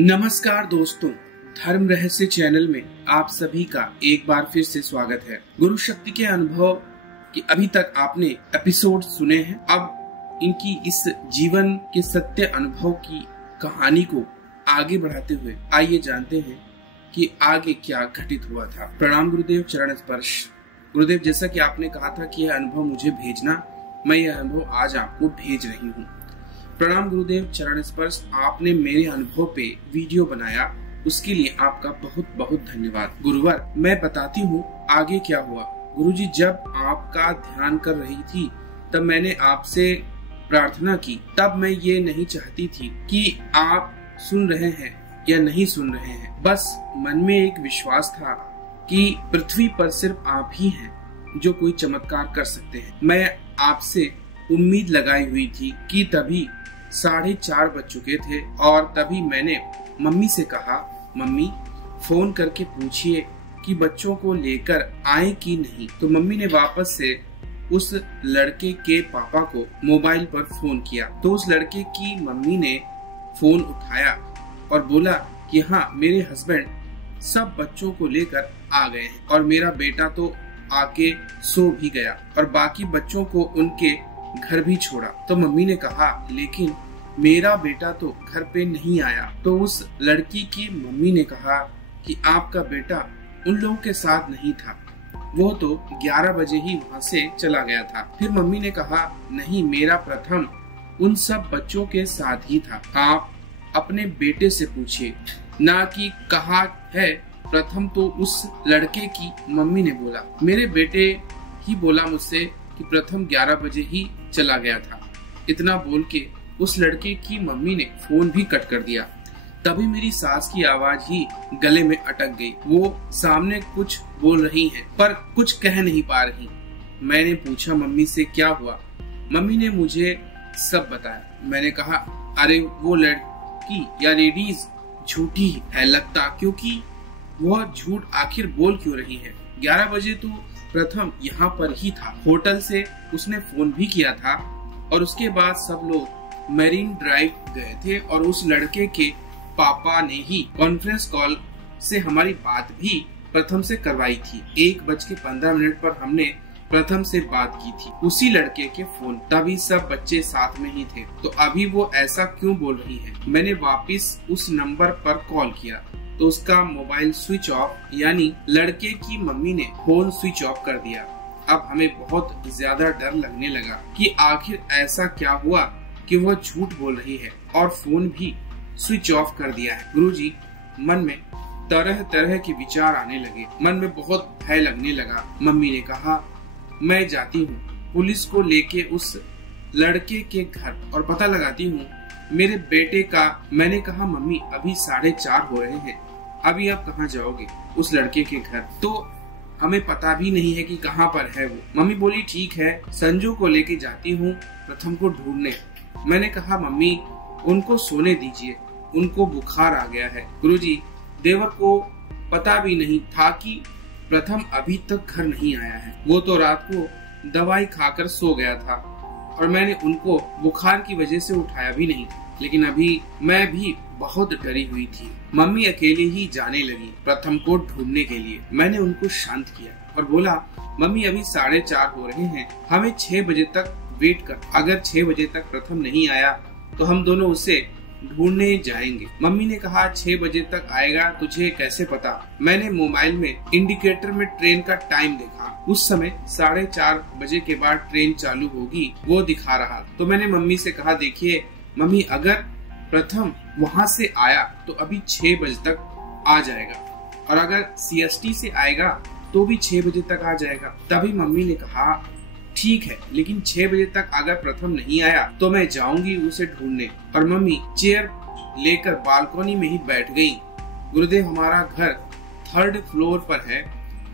नमस्कार दोस्तों, धर्म रहस्य चैनल में आप सभी का एक बार फिर से स्वागत है। गुरु शक्ति के अनुभव की अभी तक आपने एपिसोड सुने हैं। अब इनकी इस जीवन के सत्य अनुभव की कहानी को आगे बढ़ाते हुए आइए जानते हैं कि आगे क्या घटित हुआ था। प्रणाम गुरुदेव, चरण स्पर्श। गुरुदेव, जैसा कि आपने कहा था कि यह अनुभव मुझे भेजना, मैं यह अनुभव आज आपको भेज रही हूँ। प्रणाम गुरुदेव, चरण स्पर्श। आपने मेरे अनुभव पे वीडियो बनाया, उसके लिए आपका बहुत बहुत धन्यवाद। गुरुवर, मैं बताती हूँ आगे क्या हुआ। गुरुजी, जब आपका ध्यान कर रही थी तब मैंने आपसे प्रार्थना की। तब मैं ये नहीं चाहती थी कि आप सुन रहे हैं या नहीं सुन रहे हैं। बस मन में एक विश्वास था कि पृथ्वी पर सिर्फ आप ही हैं जो कोई चमत्कार कर सकते हैं। मैं आपसे उम्मीद लगाई हुई थी कि तभी 4:30 बज चुके थे और तभी मैंने मम्मी से कहा, मम्मी फोन करके पूछिए कि बच्चों को लेकर आए कि नहीं। तो मम्मी ने वापस से उस लड़के के पापा को मोबाइल पर फोन किया। तो उस लड़के की मम्मी ने फोन उठाया और बोला कि हाँ, मेरे हस्बैंड सब बच्चों को लेकर आ गए हैं और मेरा बेटा तो आके सो भी गया और बाकी बच्चों को उनके घर भी छोड़ा। तो मम्मी ने कहा, लेकिन मेरा बेटा तो घर पे नहीं आया। तो उस लड़की की मम्मी ने कहा कि आपका बेटा उन लोगों के साथ नहीं था, वो तो 11 बजे ही वहाँ से चला गया था। फिर मम्मी ने कहा, नहीं, मेरा प्रथम उन सब बच्चों के साथ ही था। आप अपने बेटे से पूछिए ना कि कहाँ है। प्रथम तो उस लड़के की मम्मी ने बोला। मेरे बेटे ही बोला मुझसे कि प्रथम 11 बजे ही चला गया था। इतना बोल के उस लड़के की मम्मी ने फोन भी कट कर दिया। तभी मेरी सास की आवाज ही गले में अटक गई। वो सामने कुछ बोल रही हैं पर कुछ कह नहीं पा रही। मैंने पूछा मम्मी से क्या हुआ। मम्मी ने मुझे सब बताया। मैंने कहा, अरे वो लड़की या लेडीज झूठी है लगता, क्योंकि वह झूठ आखिर बोल क्यों रही है। 11 बजे तो प्रथम यहाँ पर ही था। होटल से उसने फोन भी किया था और उसके बाद सब लोग मैरीन ड्राइव गए थे और उस लड़के के पापा ने ही कॉन्फ्रेंस कॉल से हमारी बात भी प्रथम से करवाई थी। 1:15 पर हमने प्रथम से बात की थी, उसी लड़के के फोन। तभी सब बच्चे साथ में ही थे। तो अभी वो ऐसा क्यों बोल रही है। मैंने वापिस उस नंबर पर कॉल किया तो उसका मोबाइल स्विच ऑफ, यानी लड़के की मम्मी ने फोन स्विच ऑफ कर दिया। अब हमें बहुत ज्यादा डर लगने लगा कि आखिर ऐसा क्या हुआ कि वह झूठ बोल रही है और फोन भी स्विच ऑफ कर दिया है। गुरुजी, मन में तरह तरह के विचार आने लगे। मन में बहुत भय लगने लगा। मम्मी ने कहा, मैं जाती हूँ पुलिस को लेके उस लड़के के घर और पता लगाती हूँ मेरे बेटे का। मैंने कहा, मम्मी अभी 4:30 हो रहे हैं, अभी आप कहाँ जाओगे उस लड़के के घर? तो हमें पता भी नहीं है कि कहाँ पर है वो। मम्मी बोली, ठीक है, संजू को लेके जाती हूँ प्रथम को ढूंढने। मैंने कहा, मम्मी उनको सोने दीजिए, उनको बुखार आ गया है। गुरुजी, देवर को पता भी नहीं था कि प्रथम अभी तक घर नहीं आया है। वो तो रात को दवाई खाकर सो गया था और मैंने उनको बुखार की वजह से उठाया भी नहीं। लेकिन अभी मैं भी बहुत डरी हुई थी। मम्मी अकेले ही जाने लगी प्रथम को ढूंढने के लिए। मैंने उनको शांत किया और बोला, मम्मी अभी 4:30 हो रहे हैं, हमें 6 बजे तक वेट कर। अगर 6 बजे तक प्रथम नहीं आया तो हम दोनों उसे ढूंढने जाएंगे। मम्मी ने कहा, 6 बजे तक आएगा तुझे कैसे पता? मैंने मोबाइल में इंडिकेटर में ट्रेन का टाइम देखा। उस समय 4:30 बजे के बाद ट्रेन चालू होगी वो दिखा रहा। तो मैंने मम्मी से कहा, देखिए मम्मी, अगर प्रथम वहाँ से आया तो अभी 6 बजे तक आ जाएगा और अगर CST से आएगा तो भी 6 बजे तक आ जाएगा। तभी मम्मी ने कहा, ठीक है, लेकिन 6 बजे तक अगर प्रथम नहीं आया तो मैं जाऊंगी उसे ढूंढने। और मम्मी चेयर लेकर बालकनी में ही बैठ गई। गुरुदेव, हमारा घर 3rd फ्लोर पर है।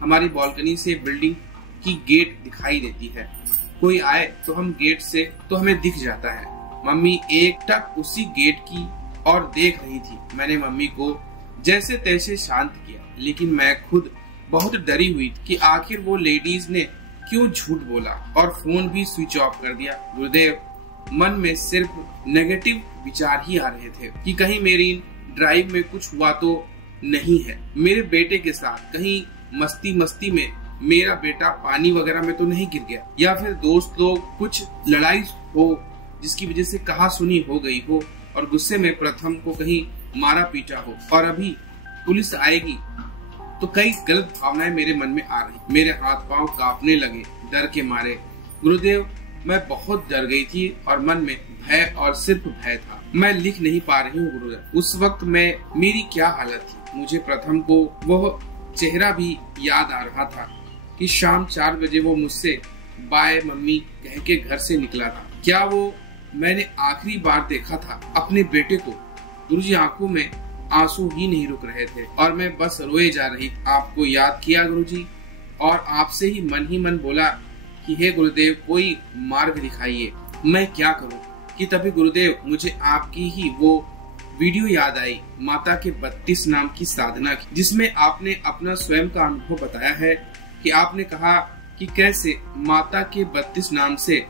हमारी बालकनी से बिल्डिंग की गेट दिखाई देती है। कोई आए तो हम गेट से तो हमें दिख जाता है। मम्मी एकटक उसी गेट की और देख रही थी। मैंने मम्मी को जैसे तैसे शांत किया, लेकिन मैं खुद बहुत डरी हुई कि आखिर वो लेडीज ने क्यों झूठ बोला और फोन भी स्विच ऑफ कर दिया। गुरुदेव, मन में सिर्फ नेगेटिव विचार ही आ रहे थे कि कहीं मेरी ड्राइव में कुछ हुआ तो नहीं है। मेरे बेटे के साथ कहीं मस्ती में मेरा बेटा पानी वगैरह में तो नहीं गिर गया, या फिर दोस्त लोग कुछ लड़ाई हो जिसकी वजह से कहा सुनी हो गई हो और गुस्से में प्रथम को कहीं मारा पीटा हो और अभी पुलिस आएगी तो कई गलत भावनाएं मेरे मन में आ रही। मेरे हाथ पांव कांपने लगे डर के मारे। गुरुदेव, मैं बहुत डर गई थी और मन में भय और सिर्फ भय था। मैं लिख नहीं पा रही हूँ गुरुदेव, उस वक्त मेरी क्या हालत थी। मुझे प्रथम को वह चेहरा भी याद आ रहा था कि शाम 4 बजे वो मुझसे बाय मम्मी कह के घर से निकला था। क्या वो मैंने आखिरी बार देखा था अपने बेटे को? गुरुजी, आंखों में आंसू ही नहीं रुक रहे थे और मैं बस रोए जा रही। आपको याद किया गुरुजी और आपसे ही मन बोला कि हे गुरुदेव, कोई मार्ग दिखाइए, मैं क्या करूं। कि तभी गुरुदेव मुझे आपकी ही वो वीडियो याद आई, माता के 32 नाम की साधना की, जिसमें आपने अपना स्वयं का अनुभव बताया है कि आपने कहा कि कैसे माता के 32 नाम से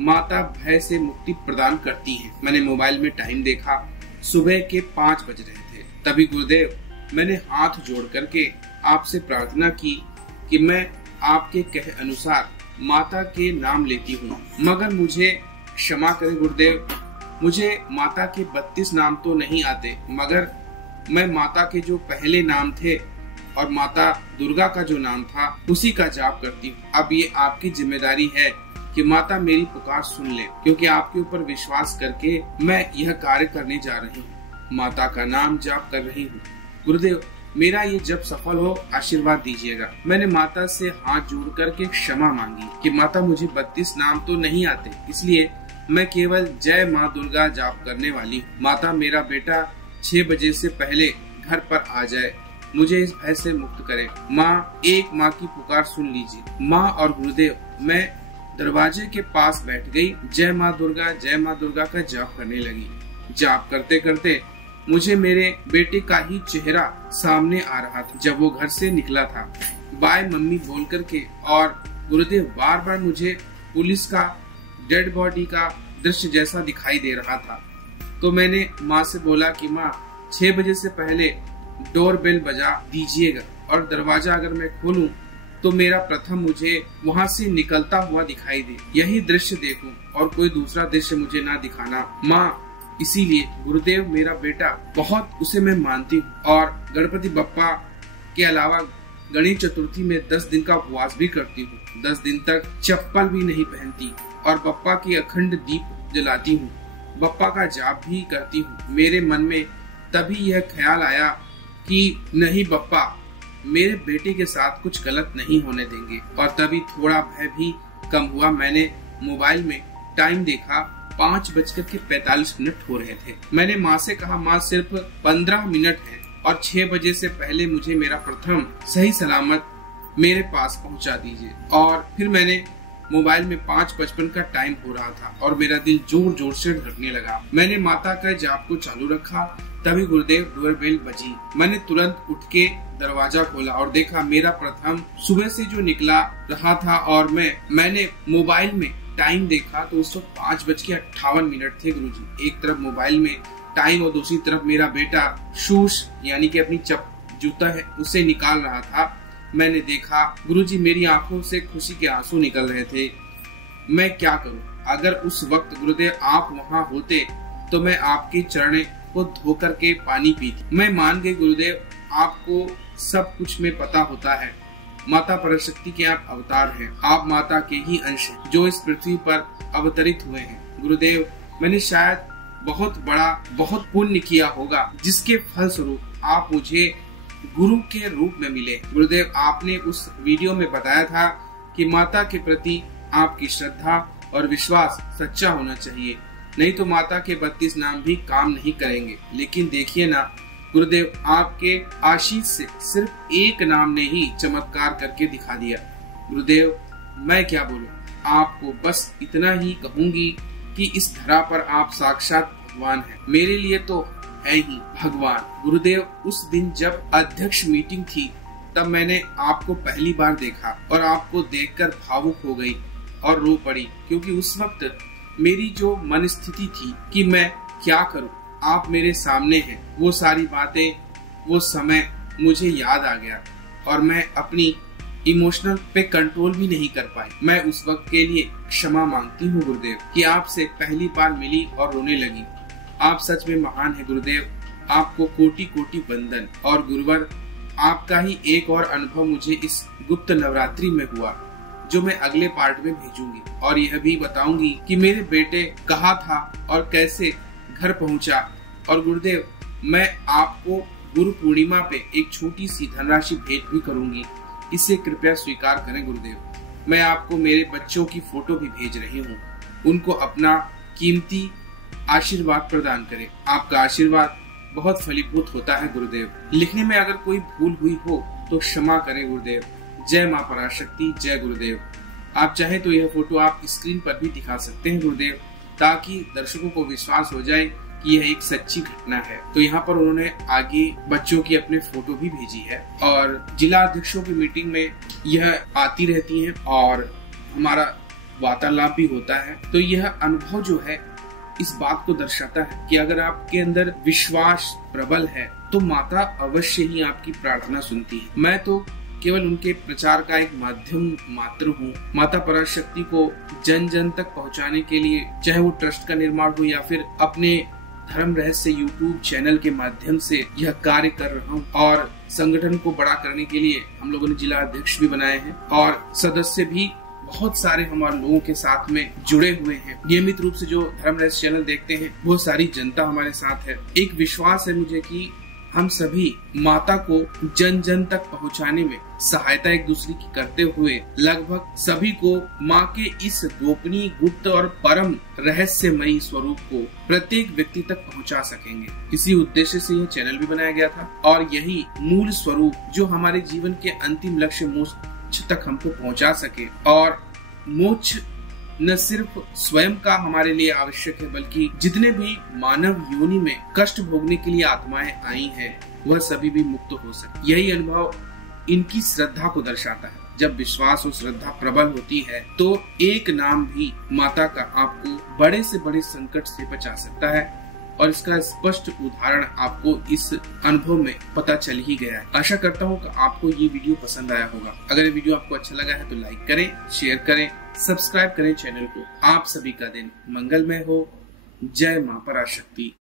माता भय से मुक्ति प्रदान करती है। मैंने मोबाइल में टाइम देखा, सुबह के 5 बज रहे थे। तभी गुरुदेव मैंने हाथ जोड़ करके आपसे प्रार्थना की कि मैं आपके कहे अनुसार माता के नाम लेती हूँ, मगर मुझे क्षमा करें गुरुदेव, मुझे माता के 32 नाम तो नहीं आते, मगर मैं माता के जो पहले नाम थे और माता दुर्गा का जो नाम था उसी का जाप करती हूँ। अब ये आपकी जिम्मेदारी है कि माता मेरी पुकार सुन ले, क्योंकि आपके ऊपर विश्वास करके मैं यह कार्य करने जा रही हूँ। माता का नाम जाप कर रही हूँ। गुरुदेव, मेरा ये जब सफल हो आशीर्वाद दीजिएगा। मैंने माता से हाथ जोड़ करके क्षमा मांगी कि माता मुझे 32 नाम तो नहीं आते, इसलिए मैं केवल जय माँ दुर्गा जाप करने वाली हूँ। माता, मेरा बेटा 6 बजे से पहले घर पर आ जाए, मुझे इस भय से मुक्त करे। माँ, एक माँ की पुकार सुन लीजिए। माँ और गुरुदेव, मैं दरवाजे के पास बैठ गई, जय माँ दुर्गा का जाप करने लगी। जाप करते करते मुझे मेरे बेटे का ही चेहरा सामने आ रहा था जब वो घर से निकला था, बाय मम्मी बोल करके। और गुरुदेव, बार बार मुझे पुलिस का डेड बॉडी का दृश्य जैसा दिखाई दे रहा था। तो मैंने माँ से बोला कि माँ, 6 बजे से पहले डोर बेल बजा दीजिएगा और दरवाजा अगर मैं खोलूं तो मेरा प्रथम मुझे वहाँ से निकलता हुआ दिखाई दे, यही दृश्य देखूं और कोई दूसरा दृश्य मुझे ना दिखाना माँ। इसीलिए गुरुदेव, मेरा बेटा बहुत, उसे मैं मानती हूँ और गणपति बप्पा के अलावा गणेश चतुर्थी में 10 दिन का उपवास भी करती हूँ। 10 दिन तक चप्पल भी नहीं पहनती और बप्पा की अखंड दीप जलाती हूँ, बप्पा का जाप भी करती हूँ। मेरे मन में तभी यह ख्याल आया कि नहीं बप्पा, मेरे बेटे के साथ कुछ गलत नहीं होने देंगे, और तभी थोड़ा भय भी कम हुआ। मैंने मोबाइल में टाइम देखा, 5:45 हो रहे थे। मैंने माँ से कहा, माँ सिर्फ 15 मिनट है और 6 बजे से पहले मुझे मेरा प्रथम सही सलामत मेरे पास पहुँचा दीजिए। और फिर मैंने मोबाइल में 5:55 का टाइम हो रहा था और मेरा दिल जोर जोर से धड़कने लगा। मैंने माता का जाप को चालू रखा, तभी गुरुदेव डोरबेल बजी। मैंने तुरंत उठ के दरवाजा खोला और देखा मेरा प्रथम सुबह से जो निकला रहा था, और मैंने मोबाइल में टाइम देखा तो उस वक्त 5:58 थे गुरुजी। एक तरफ मोबाइल में टाइम और दूसरी तरफ मेरा बेटा शूज यानी कि अपनी जूता है उसे निकाल रहा था। मैंने देखा गुरुजी, मेरी आंखों से खुशी के आंसू निकल रहे थे। मैं क्या करूं? अगर उस वक्त गुरुदेव आप वहां होते तो मैं आपके चरण को धो करके पानी पीती। मैं मान गई गुरुदेव, आपको सब कुछ में पता होता है। माता पराशक्ति के आप अवतार हैं, आप माता के ही अंश हैं जो इस पृथ्वी पर अवतरित हुए हैं। गुरुदेव, मैंने शायद बहुत पुण्य किया होगा, जिसके फल स्वरूप आप मुझे गुरु के रूप में मिले। गुरुदेव, आपने उस वीडियो में बताया था कि माता के प्रति आपकी श्रद्धा और विश्वास सच्चा होना चाहिए, नहीं तो माता के 32 नाम भी काम नहीं करेंगे। लेकिन देखिए ना गुरुदेव, आपके आशीष से सिर्फ एक नाम ने ही चमत्कार करके दिखा दिया। गुरुदेव, मैं क्या बोलूं, आपको बस इतना ही कहूंगी कि इस धरा पर आप साक्षात भगवान हैं। मेरे लिए तो है ही भगवान। गुरुदेव, उस दिन जब अध्यक्ष मीटिंग थी तब मैंने आपको पहली बार देखा और आपको देखकर भावुक हो गई और रो पड़ी, क्योंकि उस वक्त मेरी जो मन स्थिति थी कि मैं क्या करूं। आप मेरे सामने हैं, वो सारी बातें, वो समय मुझे याद आ गया और मैं अपनी इमोशनल पे कंट्रोल भी नहीं कर पाई। मैं उस वक्त के लिए क्षमा मांगती हूँ गुरुदेव कि आपसे पहली बार मिली और रोने लगी। आप सच में महान है गुरुदेव, आपको कोटि कोटि वंदन। और गुरुवर, आपका ही एक और अनुभव मुझे इस गुप्त नवरात्रि में हुआ जो मैं अगले पार्ट में भेजूंगी, और यह भी बताऊंगी कि मेरे बेटे कहाँ था और कैसे घर पहुंचा। और गुरुदेव, मैं आपको गुरु पूर्णिमा पे एक छोटी सी धनराशि भेंट भी करूंगी, इसे कृपया स्वीकार करें गुरुदेव। मैं आपको मेरे बच्चों की फोटो भी भेज रही हूँ, उनको अपना कीमती आशीर्वाद प्रदान करें। आपका आशीर्वाद बहुत फलीभूत होता है गुरुदेव। लिखने में अगर कोई भूल हुई हो तो क्षमा करें गुरुदेव। जय मां पराशक्ति, जय गुरुदेव। आप चाहे तो यह फोटो आप स्क्रीन पर भी दिखा सकते हैं गुरुदेव, ताकि दर्शकों को विश्वास हो जाए कि यह एक सच्ची घटना है। तो यहाँ पर उन्होंने आगे बच्चों की अपने फोटो भी भेजी है, और जिला अध्यक्षों की मीटिंग में यह आती रहती हैं और हमारा वार्तालाप भी होता है। तो यह अनुभव जो है इस बात को दर्शाता है कि अगर आपके अंदर विश्वास प्रबल है तो माता अवश्य ही आपकी प्रार्थना सुनती है। मैं तो केवल उनके प्रचार का एक माध्यम मात्र हूँ। माता पराशक्ति को जन जन तक पहुँचाने के लिए, चाहे वो ट्रस्ट का निर्माण हो या फिर अपने धर्म रहस्य यूट्यूब चैनल के माध्यम से यह कार्य कर रहा हूँ। और संगठन को बड़ा करने के लिए हम लोगों ने जिला अध्यक्ष भी बनाए हैं और सदस्य भी बहुत सारे हमारे लोगों के साथ में जुड़े हुए हैं। नियमित रूप से जो धर्म रहस्य चैनल देखते हैं वो सारी जनता हमारे साथ है। एक विश्वास है मुझे कि हम सभी माता को जन जन तक पहुंचाने में सहायता एक दूसरे की करते हुए लगभग सभी को माँ के इस गोपनीय, गुप्त और परम रहस्यमयी स्वरूप को प्रत्येक व्यक्ति तक पहुंचा सकेंगे। इसी उद्देश्य से यह चैनल भी बनाया गया था, और यही मूल स्वरूप जो हमारे जीवन के अंतिम लक्ष्य मोक्ष तक हमको पहुंचा सके। और मोक्ष न सिर्फ स्वयं का हमारे लिए आवश्यक है, बल्कि जितने भी मानव योनि में कष्ट भोगने के लिए आत्माएं आई हैं वह सभी भी मुक्त हो सके। यही अनुभव इनकी श्रद्धा को दर्शाता है। जब विश्वास और श्रद्धा प्रबल होती है तो एक नाम भी माता का आपको बड़े से बड़े संकट से बचा सकता है, और इसका स्पष्ट उदाहरण आपको इस अनुभव में पता चल ही गया है। आशा करता हूँ कि आपको ये वीडियो पसंद आया होगा। अगर ये वीडियो आपको अच्छा लगा है तो लाइक करें, शेयर करें, सब्सक्राइब करें चैनल को। आप सभी का दिन मंगलमय हो। जय मां पराशक्ति।